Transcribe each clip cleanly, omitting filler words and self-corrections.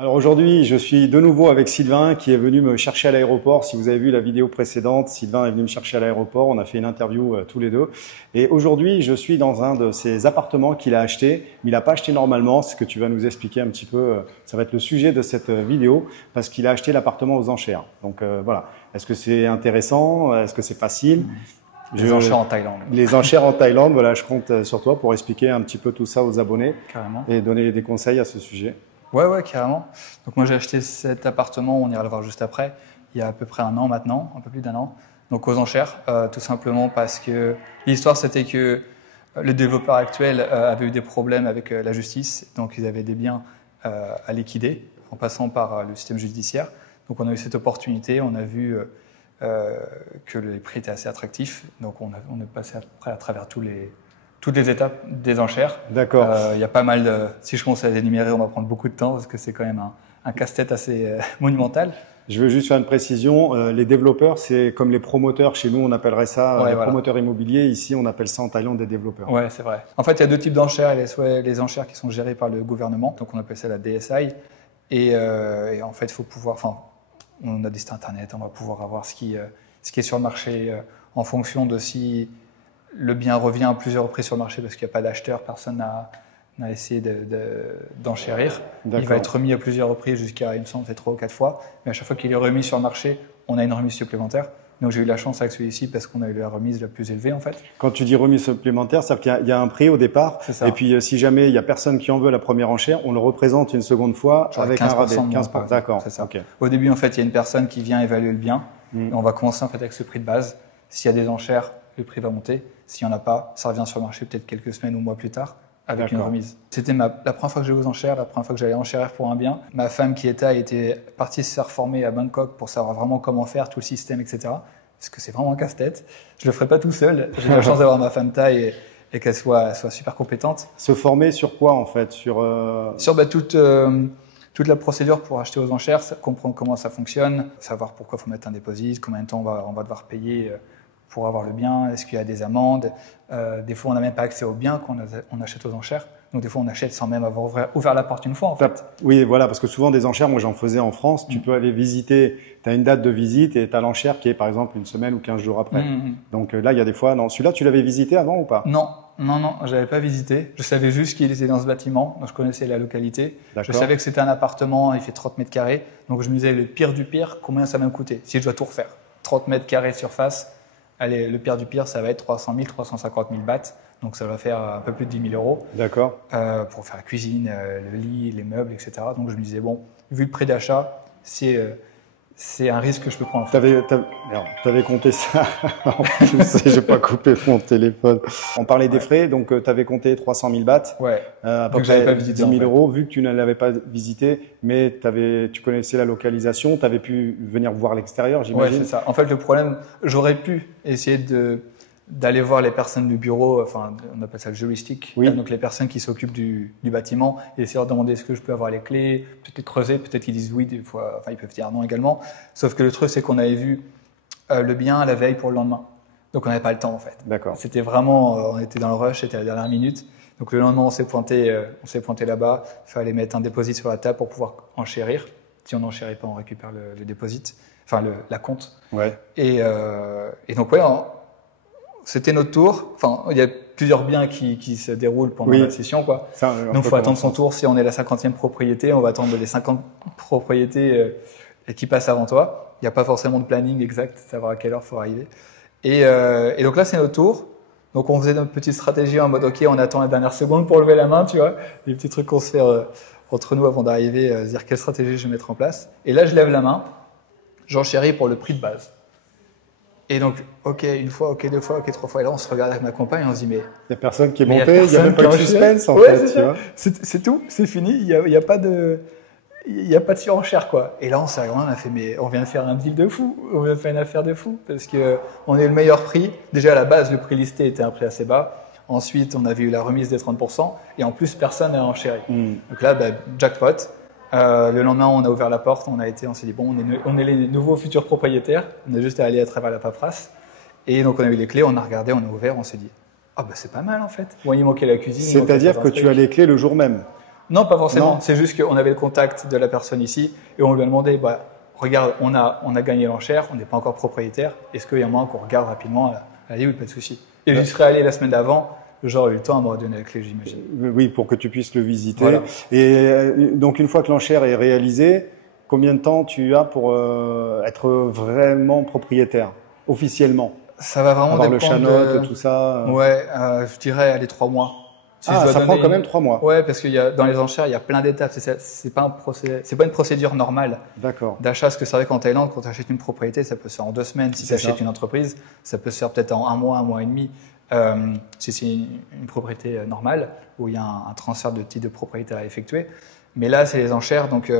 Alors aujourd'hui, je suis de nouveau avec Sylvain qui est venu me chercher à l'aéroport. Si vous avez vu la vidéo précédente, Sylvain est venu me chercher à l'aéroport. On a fait une interview tous les deux. Et aujourd'hui, je suis dans un de ces appartements qu'il a acheté. Mais il n'a pas acheté normalement. C'est ce que tu vas nous expliquer un petit peu. Ça va être le sujet de cette vidéo parce qu'il a acheté l'appartement aux enchères. Donc voilà. Est-ce que c'est intéressant? Est-ce que c'est facile? Les enchères en Thaïlande. Les enchères en Thaïlande. Voilà, je compte sur toi pour expliquer un petit peu tout ça aux abonnés. Carrément. Et donner des conseils à ce sujet. Ouais, carrément. Donc moi j'ai acheté cet appartement, on ira le voir juste après, il y a à peu près un an maintenant, un peu plus d'un an. Donc aux enchères, tout simplement parce que l'histoire c'était que le développeur actuel avait eu des problèmes avec la justice, donc ils avaient des biens à liquider en passant par le système judiciaire. Donc on a eu cette opportunité, on a vu que les prix étaient assez attractifs, donc on est passé après à travers toutes les étapes des enchères. D'accord. Il y a pas mal de... Si je commence à les énumérer, on va prendre beaucoup de temps parce que c'est quand même un casse-tête assez monumental. Je veux juste faire une précision. Les développeurs, c'est comme les promoteurs. Chez nous, on appellerait ça les promoteurs immobiliers. Ici, on appelle ça en Thaïlande des développeurs. Ouais, c'est vrai. En fait, il y a deux types d'enchères. Il y a soit les enchères qui sont gérées par le gouvernement, donc on appelle ça la DSI. Et en fait, il faut pouvoir... Enfin, on a des sites internet, on va pouvoir avoir ce qui est sur le marché en fonction de si le bien revient à plusieurs reprises sur le marché parce qu'il n'y a pas d'acheteur, personne n'a essayé d'enchérir. Il va être remis à plusieurs reprises jusqu'à, il me semble, 3 ou 4 fois. Mais à chaque fois qu'il est remis sur le marché, on a une remise supplémentaire. Donc j'ai eu la chance avec celui-ci parce qu'on a eu la remise la plus élevée en fait. Quand tu dis remise supplémentaire, ça veut dire qu'il y a un prix au départ. C'est ça. Et puis si jamais il n'y a personne qui en veut la première enchère, on le représente une seconde fois avec un rabais. 15%. D'accord. C'est ça. Okay. Au début, en fait, il y a une personne qui vient évaluer le bien. Et on va commencer en fait avec ce prix de base. S'il y a des enchères, le prix va monter. S'il n'y en a pas, ça revient sur le marché peut-être quelques semaines ou mois plus tard avec une remise. C'était la première fois que je vais aux enchères, la première fois que j'allais enchérir pour un bien. Ma femme qui était, était partie se faire former à Bangkok pour savoir vraiment comment faire tout le système, etc. Parce que c'est vraiment un casse-tête. Je le ferai pas tout seul. J'ai la chance d'avoir ma femme thaï et qu'elle soit super compétente. Se former sur quoi en fait? Sur toute la procédure pour acheter aux enchères, comprendre comment ça fonctionne, savoir pourquoi il faut mettre un dépôt, combien de temps on va devoir payer pour avoir le bien, est-ce qu'il y a des amendes. Des fois, on n'a même pas accès au bien quand on achète aux enchères. Donc, des fois, on achète sans même avoir ouvert la porte une fois, en fait. Oui, voilà, parce que souvent, des enchères, moi, j'en faisais en France. Tu peux aller visiter, tu as une date de visite et tu as l'enchère qui est, par exemple, une semaine ou 15 jours après. Donc là, il y a des fois… Non, celui-là, tu l'avais visité avant ou pas? Non, je l'avais pas visité. Je savais juste qu'il était dans ce bâtiment, donc je connaissais la localité. Je savais que c'était un appartement, il fait 30 mètres carrés. Donc, je me disais, le pire du pire, combien ça va me coûter si je dois tout refaire? 30 mètres carrés de surface. Allez, le pire du pire, ça va être 300 000, 350 000 bahts. Donc, ça va faire un peu plus de 10 000 euros. D'accord. Pour faire la cuisine, le lit, les meubles, etc. Donc, je me disais, bon, vu le prix d'achat, c'est un risque que je peux prendre. T'avais compté ça. En plus, j'ai pas coupé mon téléphone. On parlait des frais, donc tu avais compté 300 000 bahts. Ouais. À peu près 10 000 euros, vu que tu ne l'avais pas visité, mais tu connaissais la localisation, tu avais pu venir voir l'extérieur, j'imagine. Ouais, c'est ça. En fait, le problème, j'aurais pu essayer d'aller voir les personnes du bureau, enfin, on appelle ça le juristique, donc les personnes qui s'occupent du bâtiment, et essayer de leur demander est-ce que je peux avoir les clés, peut-être creuser, peut-être qu'ils disent oui, des fois, enfin, ils peuvent dire non également. Sauf que le truc, c'est qu'on avait vu le bien la veille pour le lendemain. Donc, on n'avait pas le temps, en fait. D'accord. C'était vraiment, on était dans le rush, c'était à la dernière minute. Donc, le lendemain, on s'est pointé là-bas, il fallait mettre un dépôt sur la table pour pouvoir enchérir. Si on n'enchérit pas, on récupère le dépôt, enfin, la compte. Ouais. Et donc, ouais, c'était notre tour. Enfin, il y a plusieurs biens qui se déroulent pendant la session, quoi. Donc, il faut attendre son tour. Si on est la 50e propriété, on va attendre les 50 propriétés qui passent avant toi. Il n'y a pas forcément de planning exact, savoir à quelle heure il faut arriver. Et donc là, c'est notre tour. Donc, on faisait notre petite stratégie en mode, OK, on attend la dernière seconde pour lever la main, tu vois. Les petits trucs qu'on se fait entre nous avant d'arriver, se dire quelle stratégie je vais mettre en place. Et là, je lève la main. J'enchéris pour le prix de base. Et donc, OK, une fois, OK, deux fois, OK, trois fois. Et là, on se regarde avec ma compagne et on se dit, mais… Il n'y a personne qui est monté, il n'y a même pas de suspense, en fait, tu vois. C'est tout, c'est fini, il n'y a pas de surenchère, quoi. Et là, on s'est regardé, on a fait, mais on vient de faire un deal de fou, on vient de faire une affaire de fou, parce qu'on est le meilleur prix. Déjà, à la base, le prix listé était un prix assez bas. Ensuite, on avait eu la remise des 30%, et en plus, personne n'a enchéri. Donc là, jackpot. Le lendemain, on a ouvert la porte, on s'est dit, bon, on est les nouveaux futurs propriétaires, on a juste à aller à travers la paperasse. Et donc, on a eu les clés, on a regardé, on a ouvert, on s'est dit, ah bah c'est pas mal en fait. Bon, il manquait la cuisine. C'est-à-dire que tu as les clés le jour même? Non, pas forcément. C'est juste qu'on avait le contact de la personne ici et on lui a demandé, bah, regarde, on a gagné l'enchère, on n'est pas encore propriétaire. Est-ce qu'il y a moyen qu'on regarde rapidement? Allez, oui, pas de souci. Et j'y serais allé la semaine d'avant. J'aurais eu le temps à me redonner la clé, j'imagine. Oui, pour que tu puisses le visiter. Voilà. Et donc, une fois que l'enchère est réalisée, combien de temps tu as pour être vraiment propriétaire, officiellement? Ça va vraiment dépendre. Le chanotte, tout ça. Ouais, je dirais, allez, 3 mois. Si ça prend quand même 3 mois. Ouais, parce que dans les enchères, il y a plein d'étapes. C'est pas une procédure normale d'achat. Parce que c'est vrai qu'en Thaïlande, quand tu achètes une propriété, ça peut se faire en 2 semaines. Si tu achètes une entreprise, ça peut se faire peut-être en 1 mois et demi. Si c'est une propriété normale, où il y a un transfert de titre de propriété à effectuer. Mais là, c'est les enchères, donc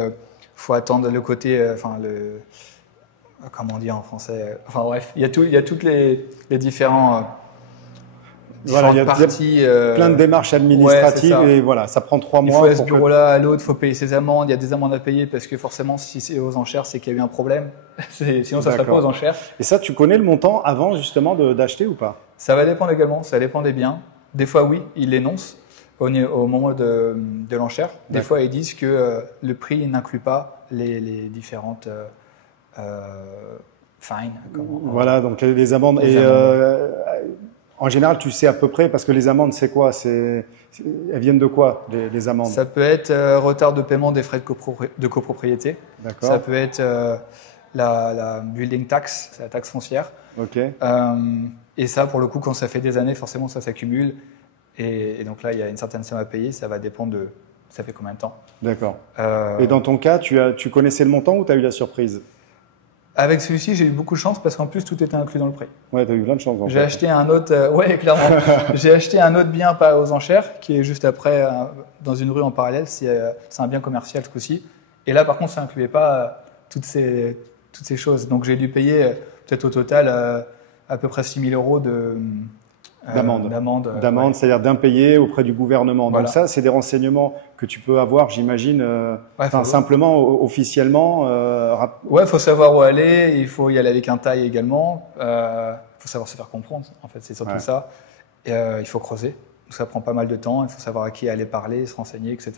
faut attendre le côté, comment on dit en français, enfin bref, il y a toutes les différentes parties. Il y a plein de démarches administratives et voilà, ça prend 3 mois. Il faut aller à ce bureau-là, à l'autre, il faut payer ses amendes. Il y a des amendes à payer parce que forcément, si c'est aux enchères, c'est qu'il y a eu un problème. Sinon, ça ne serait pas aux enchères. Et ça, tu connais le montant avant justement d'acheter ou pas? Ça va dépendre également, ça dépend des biens. Des fois, oui, ils l'énoncent au moment de l'enchère. Des fois, ils disent que le prix n'inclut pas les différentes fines. Voilà, donc les amendes. En général, tu sais à peu près, parce que les amendes, c'est quoi? Elles viennent de quoi, les amendes? Ça peut être retard de paiement des frais de copropriété. Ça peut être la building tax, c'est la taxe foncière. Et ça, pour le coup, quand ça fait des années, forcément, ça s'accumule. Et donc là, il y a une certaine somme à payer. Ça va dépendre de ça fait combien de temps. D'accord. Et dans ton cas, tu connaissais le montant ou tu as eu la surprise? Avec celui-ci, j'ai eu beaucoup de chance parce qu'en plus, tout était inclus dans le prix. Ouais, tu as eu plein de chance. J'ai acheté un autre, clairement. J'ai acheté un autre bien pas aux enchères qui est juste après dans une rue en parallèle. C'est un bien commercial ce coup-ci. Et là, par contre, ça n'incluait pas toutes ces choses. Donc, j'ai dû payer peut-être au total à peu près 6 000 € d'amende, c'est-à-dire d'impayé auprès du gouvernement. Voilà. Donc ça, c'est des renseignements que tu peux avoir, j'imagine, simplement, officiellement. Ouais, il faut savoir où aller, il faut y aller avec un taille également, il faut savoir se faire comprendre, en fait, c'est surtout ça. Et, il faut creuser, donc ça prend pas mal de temps, il faut savoir à qui aller parler, se renseigner, etc.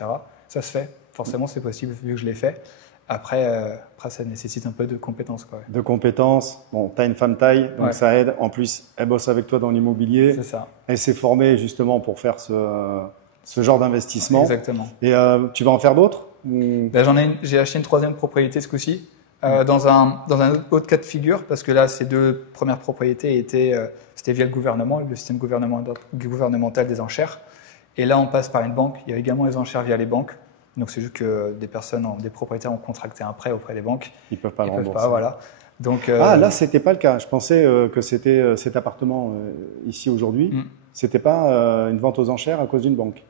Ça se fait, forcément c'est possible vu que je l'ai fait. Après, ça nécessite un peu de compétences. De compétences. Bon, tu as une femme taille, donc ça aide. En plus, elle bosse avec toi dans l'immobilier. C'est ça. Elle s'est formée justement pour faire ce genre d'investissement. Exactement. Et tu vas en faire d'autres? J'ai acheté une 3e propriété ce coup-ci, dans un autre cas de figure, parce que là, ces 2 premières propriétés c'était via le gouvernement, le système gouvernemental des enchères. Et là, on passe par une banque. Il y a également les enchères via les banques. Donc, c'est juste que des propriétaires ont contracté un prêt auprès des banques. Ils ne peuvent pas le rembourser. Peuvent pas, voilà. Donc, là, ce n'était pas le cas. Je pensais que c'était cet appartement ici aujourd'hui. Ce n'était pas une vente aux enchères à cause d'une banque.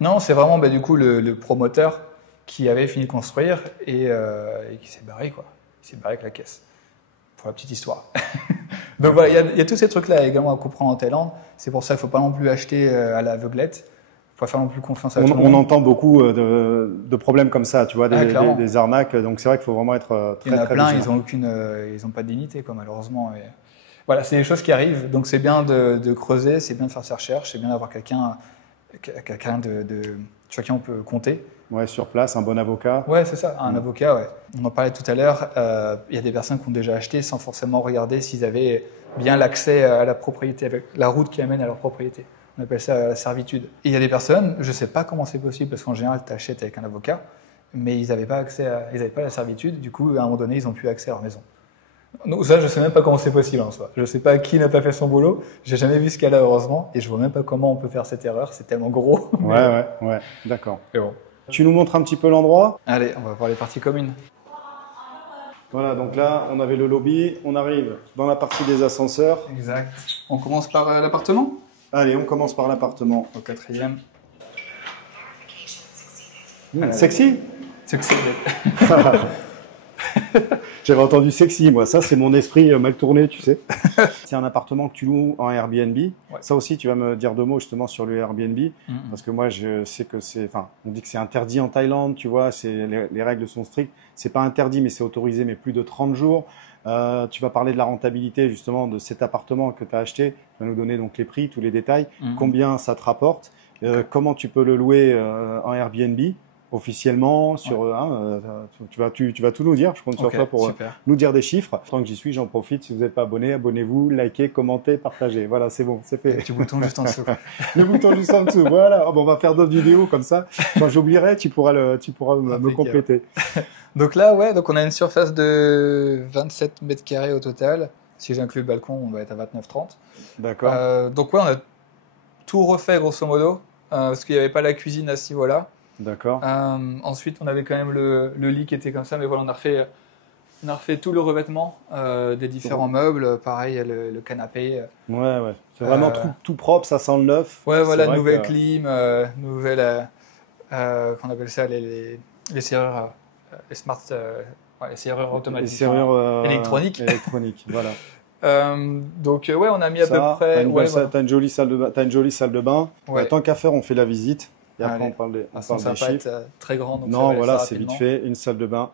Non, c'est vraiment du coup le promoteur qui avait fini de construire et qui s'est barré. Il s'est barré avec la caisse. Pour la petite histoire. Donc voilà, il y a tous ces trucs-là également à comprendre en Thaïlande. C'est pour ça qu'il ne faut pas non plus acheter à l'aveuglette. Il faut faire non plus confiance à tout le monde. On entend beaucoup de problèmes comme ça, tu vois, des arnaques. Donc c'est vrai qu'il faut vraiment être très, très vigilant. Il y en a plein, ils n'ont pas de dignité, malheureusement. Et voilà, c'est des choses qui arrivent. Donc c'est bien de creuser, c'est bien de faire ses recherches, c'est bien d'avoir quelqu'un sur qui on peut compter. Ouais, sur place, un bon avocat. Ouais, c'est ça, un avocat, ouais. On en parlait tout à l'heure, il y a des personnes qui ont déjà acheté sans forcément regarder s'ils avaient bien l'accès à la propriété, avec la route qui amène à leur propriété. On appelle ça la servitude. Et il y a des personnes, je ne sais pas comment c'est possible, parce qu'en général, tu achètes avec un avocat, mais ils n'avaient pas la servitude, du coup, à un moment donné, ils n'ont plus accès à leur maison. Donc ça, je ne sais même pas comment c'est possible en soi. Je ne sais pas qui n'a pas fait son boulot, j'ai jamais vu ce cas-là, heureusement, et je ne vois même pas comment on peut faire cette erreur, c'est tellement gros. Ouais, d'accord. Bon. Tu nous montres un petit peu l'endroit? Allez, on va voir les parties communes. Voilà, donc là, on avait le lobby, on arrive dans la partie des ascenseurs. Exact. On commence par l'appartement? Allez, on commence par l'appartement. Au 4e. Sexy? Sexy. J'avais entendu sexy, moi. Ça, c'est mon esprit mal tourné, tu sais. C'est un appartement que tu loues en Airbnb. Ouais. Ça aussi, tu vas me dire 2 mots justement sur le Airbnb. Parce que moi, je sais que on dit que c'est interdit en Thaïlande, tu vois. Les règles sont strictes. C'est pas interdit, mais c'est autorisé, mais plus de 30 jours. Tu vas parler de la rentabilité justement de cet appartement que tu as acheté. Tu vas nous donner donc les prix, tous les détails, combien ça te rapporte. comment tu peux le louer en Airbnb officiellement sur tu vas tout nous dire, je compte sur toi pour nous dire des chiffres. Tant que j'y suis, j'en profite, si vous n'êtes pas abonné, abonnez-vous, likez, commentez, partagez. Voilà, c'est bon, c'est fait. Le petit bouton juste en dessous. Le bouton juste en dessous, voilà. Bon, on va faire d'autres vidéos comme ça. Quand j'oublierai, tu pourras me compléter. Donc là, donc on a une surface de 27 mètres carrés au total. Si j'inclus le balcon, on va être à 29-30. D'accord. Donc on a tout refait grosso modo, parce qu'il n'y avait pas la cuisine à ce niveau-là. D'accord. Ensuite, on avait quand même le lit qui était comme ça, mais voilà, on a refait tout le revêtement des différents meubles, pareil, le canapé. Ouais. C'est vraiment tout propre, ça sent le neuf. Ouais, voilà, nouvelle clim, nouvelle, qu'on appelle ça, les serrures, les smart, les serrures automatiques. Les serrures électroniques. Électroniques, voilà. Donc on a mis à peu près. T'as une jolie salle de bain. Ouais. Tant qu'à faire, on fait la visite. Et après, on parle des ça va pas être très grand. Donc non, voilà, c'est vite fait. Une salle de bain.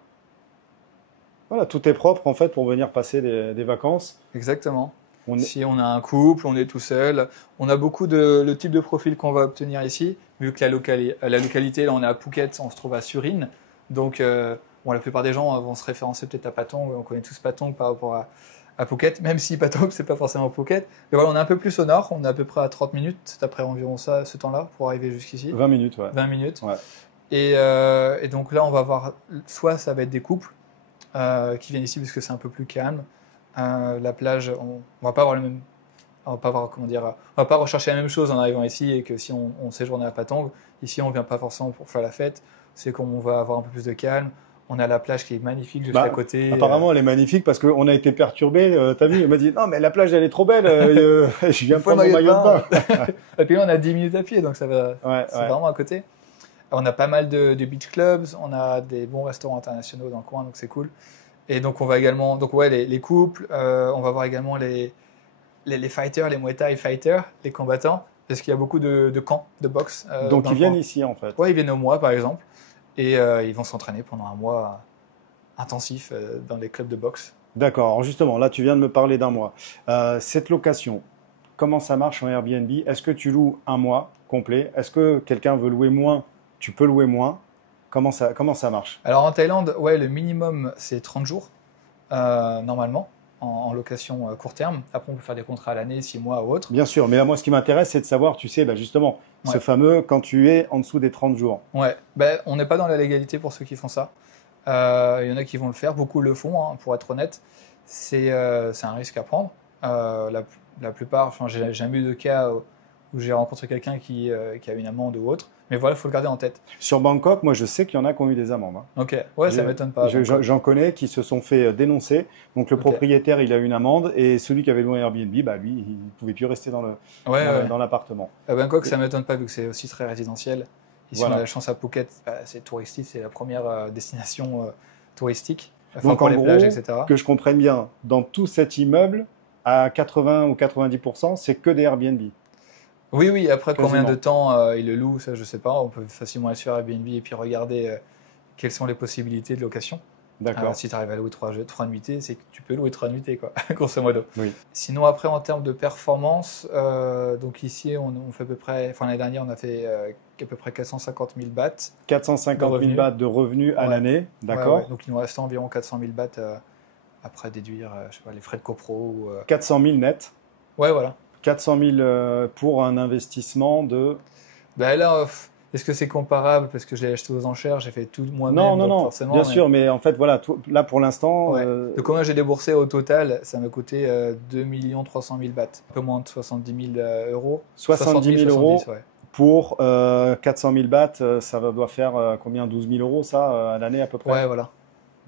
Voilà, tout est propre en fait pour venir passer des vacances. Exactement. Si on a un couple, on est tout seul. On a beaucoup le type de profil qu'on va obtenir ici, vu que la localité, là on est à Phuket, on se trouve à Surin. Donc la plupart des gens vont se référencer peut-être à Patong. On connaît tous Patong par rapport à Phuket, même si Patong c'est pas forcément Phuket. Mais voilà, on est un peu plus au nord, on est à peu près à 30 minutes, d'après environ ce temps-là, pour arriver jusqu'ici. 20 minutes, ouais. 20 minutes. Ouais. Et donc là, on va voir, soit ça va être des couples qui viennent ici parce que c'est un peu plus calme. La plage, on va pas avoir le même, on va pas avoir, comment dire, on va pas rechercher la même chose en arrivant ici, et que si on séjourne à Patong, ici on vient pas forcément pour faire la fête, c'est qu'on va avoir un peu plus de calme. On a la plage qui est magnifique juste à côté. Apparemment, elle est magnifique parce qu'on a été perturbés. T'as vu, elle m'a dit non, mais la plage elle est trop belle. Je viens prendre mon maillot de bain. Et puis là, on a 10 minutes à pied, donc ça va. C'est vraiment à côté. On a pas mal de beach clubs, on a des bons restaurants internationaux dans le coin, donc c'est cool. Et donc on va également, les couples. On va voir également les fighters, les Muay Thai fighters, les combattants, parce qu'il y a beaucoup de camps de boxe. Donc ils viennent ici en fait. Ouais, ils viennent au mois par exemple. Et ils vont s'entraîner pendant un mois intensif dans les clubs de boxe. D'accord. Alors justement, là, tu viens de me parler d'un mois. Cette location, comment ça marche en Airbnb? Est-ce que tu loues un mois complet? Est-ce que quelqu'un veut louer moins? Tu peux louer moins? Comment ça marche? Alors en Thaïlande, le minimum, c'est 30 jours, normalement, en location court terme. Après, on peut faire des contrats à l'année, 6 mois ou autre. Bien sûr, mais là, moi, ce qui m'intéresse, c'est de savoir, tu sais, justement, ce fameux quand tu es en dessous des 30 jours. Ouais, on n'est pas dans la légalité pour ceux qui font ça. Il y en a qui vont le faire, beaucoup le font, hein, pour être honnête. C'est un risque à prendre. La plupart, j'ai jamais eu de cas où j'ai rencontré quelqu'un qui a une amende ou autre. Mais voilà, il faut le garder en tête. Sur Bangkok, moi, je sais qu'il y en a qui ont eu des amendes. Hein. Ok, ouais, ça ne m'étonne pas. J'en connais qui se sont fait dénoncer. Donc, le propriétaire, il a eu une amende et celui qui avait loué Airbnb, lui, il ne pouvait plus rester dans l'appartement. À Bangkok, ça ne m'étonne pas vu que c'est aussi très résidentiel. Ici, on a la chance à Phuket, c'est touristique, c'est la première destination touristique. Donc, pour les plages, etc. Que je comprenne bien, dans tout cet immeuble, à 80 ou 90%, c'est que des Airbnb. Oui, après combien de temps il le loue, ça je sais pas. On peut facilement aller sur Airbnb et puis regarder quelles sont les possibilités de location. D'accord. Si tu arrives à louer 3 nuitées, c'est que tu peux louer 3 nuitées, quoi, grosso modo. Oui. Sinon, après, en termes de performance, donc ici, on fait à peu près, l'année dernière, on a fait à peu près 450 000 bahts. 450 000 bahts de revenus à l'année, d'accord. Ouais. Donc il nous reste environ 400 000 bahts après déduire les frais de copro. 400 000 net. Ouais, voilà. 400 000 pour un investissement de... Là, est-ce que c'est comparable? Parce que je l'ai acheté aux enchères, j'ai fait tout moi-même. Non, bien sûr, mais en fait, voilà, là pour l'instant... De combien j'ai déboursé au total, ça m'a coûté 2 300 000 bahts, un peu moins de 70 000 euros. 70 000 euros pour 400 000 bahts, ça doit faire combien? 12 000 euros, ça, à l'année à peu près? Ouais, voilà.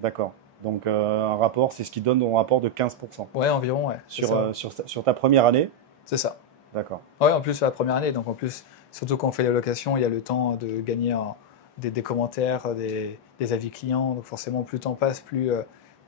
D'accord. Donc un rapport, c'est ce qui donne un rapport de 15%. Ouais, environ, ouais. Sur ta première année? C'est ça. D'accord. Ouais, en plus, la première année, donc en plus, surtout quand on fait les locations, il y a le temps de gagner des commentaires, des avis clients. Donc forcément, plus le temps passe, plus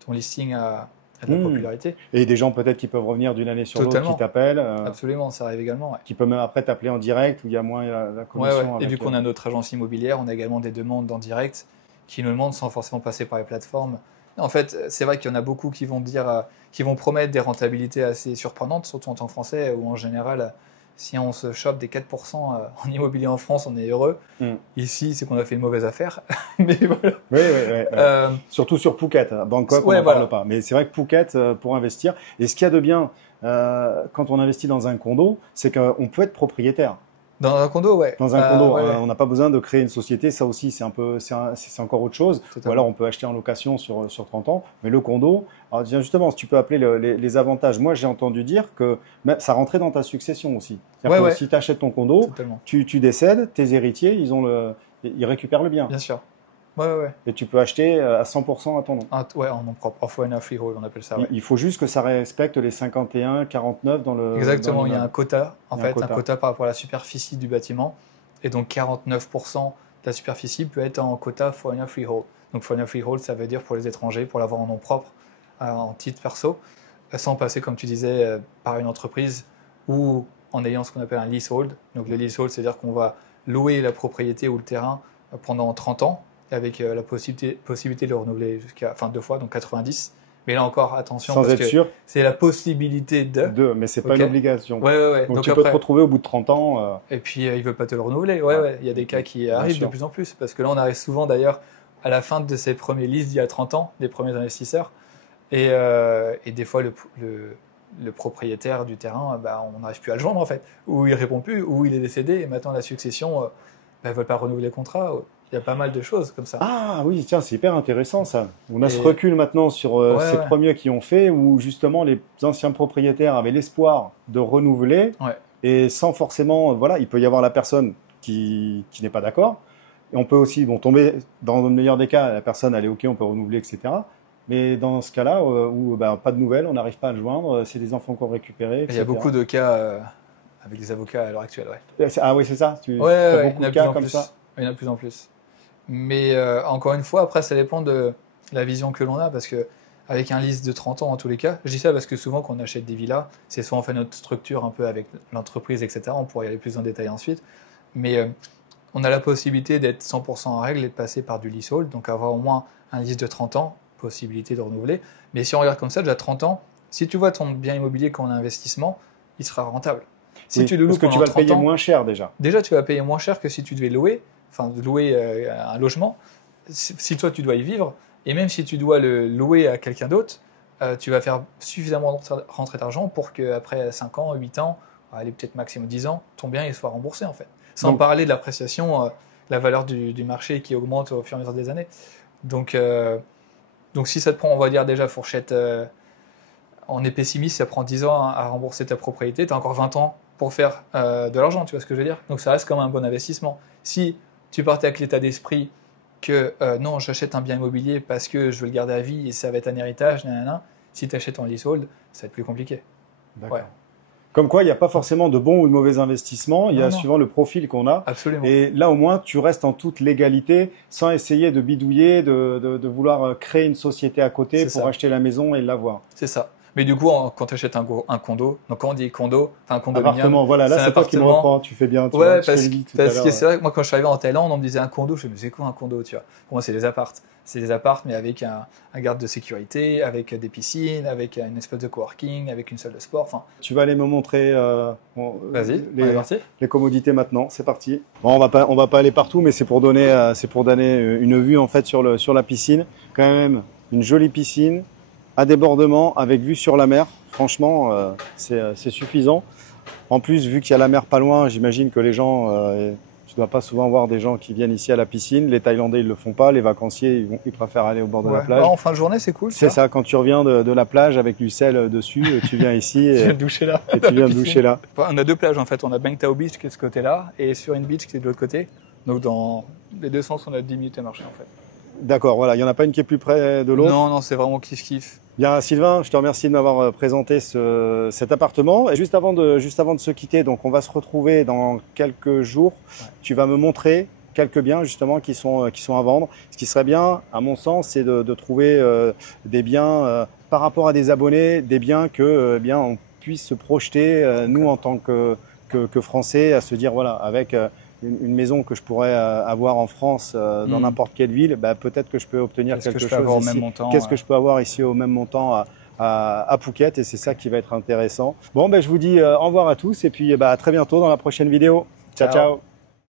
ton listing a de la popularité. Et des gens peut-être qui peuvent revenir d'une année sur l'autre, qui t'appellent. Absolument, ça arrive également. Ouais. Qui peuvent même après t'appeler en direct, où il y a moins la commission. Ouais. Et vu qu'on a notre agence immobilière, on a également des demandes en direct qui nous demandent sans forcément passer par les plateformes. En fait, c'est vrai qu'il y en a beaucoup qui vont promettre des rentabilités assez surprenantes, surtout en tant que Français, où en général, si on se chope des 4% en immobilier en France, on est heureux. Ici, c'est qu'on a fait une mauvaise affaire. Mais voilà. Oui. Surtout sur Phuket. Bangkok, on n'en parle pas. Mais c'est vrai que Phuket, pour investir, et ce qu'il y a de bien quand on investit dans un condo, c'est qu'on peut être propriétaire. Dans un condo, ouais. Dans un condo, on n'a pas besoin de créer une société. Ça aussi, c'est encore autre chose. Totalement. Ou alors, on peut acheter en location sur 30 ans. Mais le condo, alors justement, si tu peux appeler les avantages. Moi, j'ai entendu dire que ça rentrait dans ta succession aussi. C'est-à-dire que si tu achètes ton condo, tu décèdes, tes héritiers, ils récupèrent le bien. Bien sûr. Ouais. Et tu peux acheter à 100% à ton nom. En nom propre. Off-one, freehold, on appelle ça. Ouais. Il faut juste que ça respecte les 51, 49 dans le. Exactement, il y a un quota, un quota par rapport à la superficie du bâtiment. Et donc 49% de la superficie peut être en quota foreigner freehold. Donc foreigner freehold, ça veut dire pour les étrangers, pour l'avoir en nom propre, en titre perso, sans passer, comme tu disais, par une entreprise ou en ayant ce qu'on appelle un leasehold. Donc le leasehold, c'est-à-dire qu'on va louer la propriété ou le terrain pendant 30 ans. Avec la possibilité de le renouveler jusqu'à 2 fois, donc 90. Mais là encore, attention, parce que c'est la possibilité de. Mais c'est pas une obligation. Ouais. Donc tu peux te retrouver au bout de 30 ans. Et puis il veut pas te le renouveler. Il y a des cas qui arrivent de plus en plus, parce que là on arrive souvent d'ailleurs à la fin de ces premiers leases d'il y a 30 ans, des premiers investisseurs, et des fois le propriétaire du terrain, on n'arrive plus à le joindre en fait, ou il répond plus, ou il est décédé, et maintenant la succession, ils veulent pas renouveler le contrat. Il y a pas mal de choses comme ça. Ah oui, tiens, c'est hyper intéressant ça. On a ce recul maintenant sur ces premiers qui ont fait, où justement les anciens propriétaires avaient l'espoir de renouveler, et sans forcément, il peut y avoir la personne qui n'est pas d'accord. Et on peut aussi tomber, dans le meilleur des cas, la personne elle est OK, on peut renouveler, etc. Mais dans ce cas-là, où pas de nouvelles, on n'arrive pas à le joindre, c'est des enfants qu'on récupéré, etc. Il y a beaucoup de cas avec des avocats à l'heure actuelle. Ah oui, c'est ça. Tu as beaucoup de cas comme ça. Il y en a de plus en plus. Mais encore une fois, après, ça dépend de la vision que l'on a, parce que avec un lease de 30 ans, en tous les cas, je dis ça parce que souvent, quand on achète des villas, c'est soit on fait notre structure un peu avec l'entreprise, etc. On pourrait y aller plus en détail ensuite. Mais on a la possibilité d'être 100% en règle et de passer par du leasehold, donc avoir au moins un lease de 30 ans, possibilité de renouveler. Mais si on regarde comme ça, déjà 30 ans, si tu vois ton bien immobilier comme un investissement, il sera rentable. Si tu le loues parce que tu vas le payer moins cher déjà. Déjà, tu vas payer moins cher que si tu devais louer. De louer un logement, si toi tu dois y vivre, et même si tu dois le louer à quelqu'un d'autre, tu vas faire suffisamment rentrer d'argent pour qu'après 5 ans, 8 ans, allez peut-être maximum 10 ans, ton bien il soit remboursé en fait. Sans parler de l'appréciation, la valeur du marché qui augmente au fur et à mesure des années. Donc si ça te prend, on va dire déjà fourchette, on est pessimiste, ça prend 10 ans à rembourser ta propriété, tu as encore 20 ans pour faire de l'argent, tu vois ce que je veux dire? Donc ça reste comme un bon investissement. Si tu partais avec l'état d'esprit que non, j'achète un bien immobilier parce que je veux le garder à vie et ça va être un héritage, si tu achètes en leasehold, ça va être plus compliqué. D'accord. Comme quoi, il n'y a pas forcément de bons ou de mauvais investissements, il y a suivant le profil qu'on a. Absolument. Et là, au moins, tu restes en toute légalité, sans essayer de bidouiller, de vouloir créer une société à côté pour acheter la maison et l'avoir. C'est ça. Mais du coup, quand tu achètes un condo, donc quand on dit condo, un condominium, appartement, voilà, là c'est toi qui me reprends, tu fais bien. Parce que c'est vrai que moi quand je suis arrivé en Thaïlande, on me disait un condo, je me disais c'est quoi un condo, tu vois? Pour moi c'est des appartes. C'est des appartes mais avec un garde de sécurité, avec des piscines, avec une espèce de coworking, avec une salle de sport. Enfin. Tu vas aller me montrer les commodités maintenant, c'est parti. Bon, on va pas aller partout, mais c'est pour donner une vue en fait sur la piscine. Quand même une jolie piscine. À débordement, avec vue sur la mer. Franchement, c'est suffisant. En plus, vu qu'il y a la mer pas loin, j'imagine que les gens, tu dois pas souvent voir des gens qui viennent ici à la piscine. Les Thaïlandais, ils le font pas. Les vacanciers, ils préfèrent aller au bord de la plage. En fin de journée, c'est cool. C'est ça, quand tu reviens de la plage avec du sel dessus, tu viens ici. Tu viens de doucher là. Et tu viens de doucher là. On a deux plages en fait. On a Bang Tao Beach qui est de ce côté-là et Surin Beach qui est de l'autre côté. Donc dans les deux sens, on a 10 minutes à marcher en fait. D'accord, voilà. Il n'y en a pas une qui est plus près de l'autre? Non, c'est vraiment kiff-kiff. Bien, Sylvain, je te remercie de m'avoir présenté cet appartement. Et juste avant de se quitter, donc on va se retrouver dans quelques jours. Ouais. Tu vas me montrer quelques biens justement qui sont à vendre. Ce qui serait bien, à mon sens, c'est de trouver des biens par rapport à des abonnés, des biens que on puisse se projeter nous en tant que Français, à se dire voilà, avec une maison que je pourrais avoir en France dans n'importe quelle ville, peut-être que je peux obtenir quelque chose ici. Qu'est-ce que je peux avoir ici au même montant à Phuket et c'est ça qui va être intéressant. Bon, ben, je vous dis au revoir à tous et puis à très bientôt dans la prochaine vidéo. Ciao, ciao.